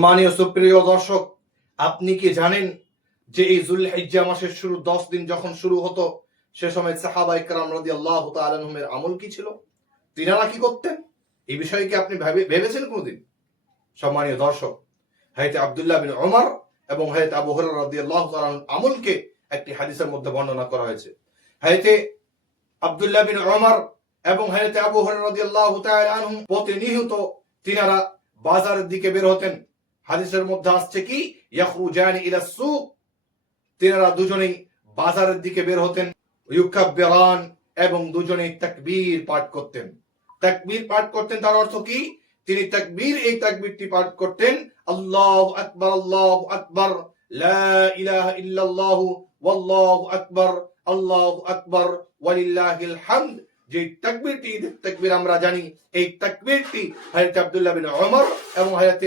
সম্মানীয় সুপ্রিয় দর্শক, আপনি কি জানেন যে এই যুলহিজ্জা মাসের শুরু 10 দিন যখন শুরু হতো, সে সময় সাহাবায়ে কেরাম রাদিয়াল্লাহু তাআলা আনহুমের আমল কি ছিল? তিনারা কি করতেন? এই বিষয়ে কি আপনি ভেবেছেন কোনদিন? সম্মানীয় দর্শক, হযরত আব্দুল্লাহ বিন ওমর এবং হযরত আবু হুরায়রা রাদিয়াল্লাহু তাআলা আনহুর আমলকে একটি হাদিসের মধ্যে বর্ণনা করা হয়েছে। হযরত আব্দুল্লাহ বিন ওমর এবং হযরত আবু হুরায়রা রাদিয়াল্লাহু তাআলা আনহু প্রতিনিয়ত তিনারা বাজারের দিকে বের হতেন। হাদিসের মধ্যে আসছে কি, ইয়াখরুজান ইলা সুক, তিনারা দুজনেই বাজারের দিকে বের হতেন। ইউকাব্বিরান, এবং দুজনেই তাকবীর পাঠ করতেন। তাকবীর পাঠ করতেন তার অর্থ কি? তিনি এই তাকবীরটি পাঠ করতেন, আল্লাহু আকবার, লা ইলাহা ইল্লাল্লাহু ওয়াল্লাহু আকবার, আল্লাহু আকবার ওয়ালিল্লাহিল হামদ। যে তাকবীরটি তাকবীর আমরা জানি, এই তাকবীরটি হযরত আব্দুল্লাহ বিন ওমর এবং হযরত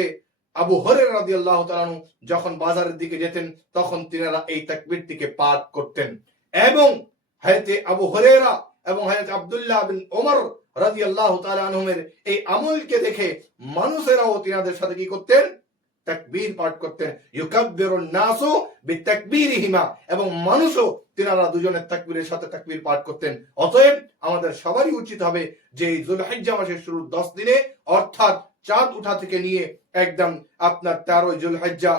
আবু হুরায়রা রাদিয়াল্লাহু তাআলা আনহু যখন বাজারের দিকে যেতেন তখন তিনারা এই তাকবীরটিকে পাঠ করতেন। এবং হযরত আবু হুরায়রা এবং হযরত আব্দুল্লাহ বিন ওমর রাদিয়াল্লাহু তাআলা আনহুমের এই আমলকে দেখে মানুষেরাও তিনাদের সাথে কি করতেন? তাকবীর পাঠ করতেন। ইউকাব্বিরুন নাসু বিতাকবীরিহিমা, এবং মানুষও তিনারা দুজনের তাকবীরের সাথে তাকবীর পাঠ করতেন। অতএব আমাদের সবারই উচিত হবে যে এই যুলহিজ্জা মাসের শুরুর 10 দিনে, অর্থাৎ চাঁদ উঠা থেকে নিয়ে একদম আপনার 13 যুলহিজ্জা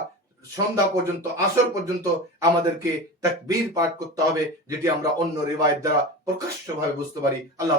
সন্ধ্যা পর্যন্ত, আসর পর্যন্ত আমাদেরকে তাকবীর পাঠ করতে হবে, যেটি আমরা অন্য রিওয়ায়াত দ্বারা প্রকাশ্যভাবে বুঝতে পারি। আল্লাহ